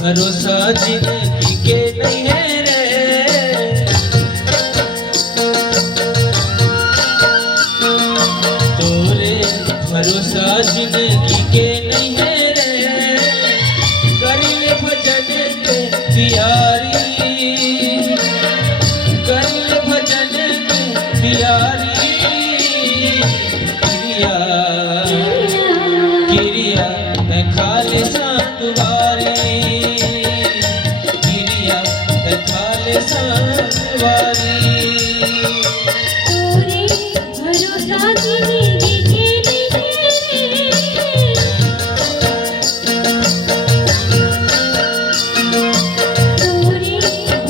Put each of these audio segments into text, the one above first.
भरोसा जिंदगी के नहीं है रे, तोरे भरोसा जिंदगी के नहीं है रे, कर ले भजन के प्यारी, कर ले भजन के प्यारी, किरिया किरिया मैं खाली सांगवारी, सांगवारी तोरे भरोसा जिंदगी के तोरे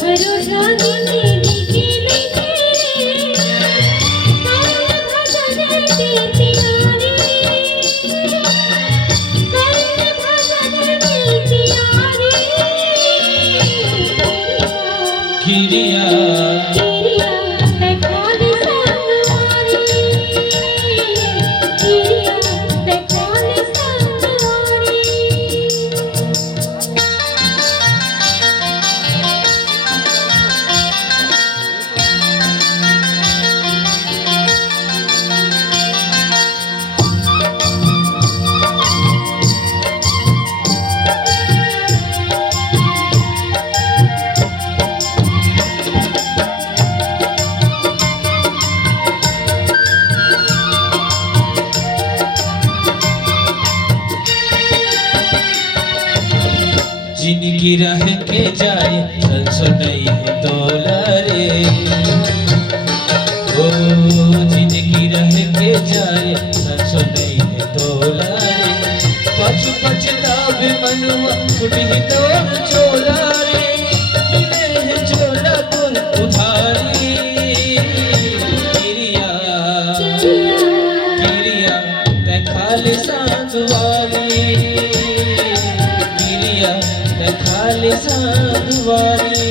भरोसा जिंदगी के भजन के प्यारी, भजन के प्यारी, किरिया किरिया मैं खाली सांगवारी, किरिया मैं खाली सांगवारी। जिनकी रह के जाए संसो नहीं है तोला रे, ओ जिनकी रह के जाए संसो नहीं है तोला रे, पछ पछतावे मनुआ छुटी तोर चोला रे, मिले है चोला तोर उधारी, किरिया किरिया मैं खाली सांगवारी, खाली सांगवारी।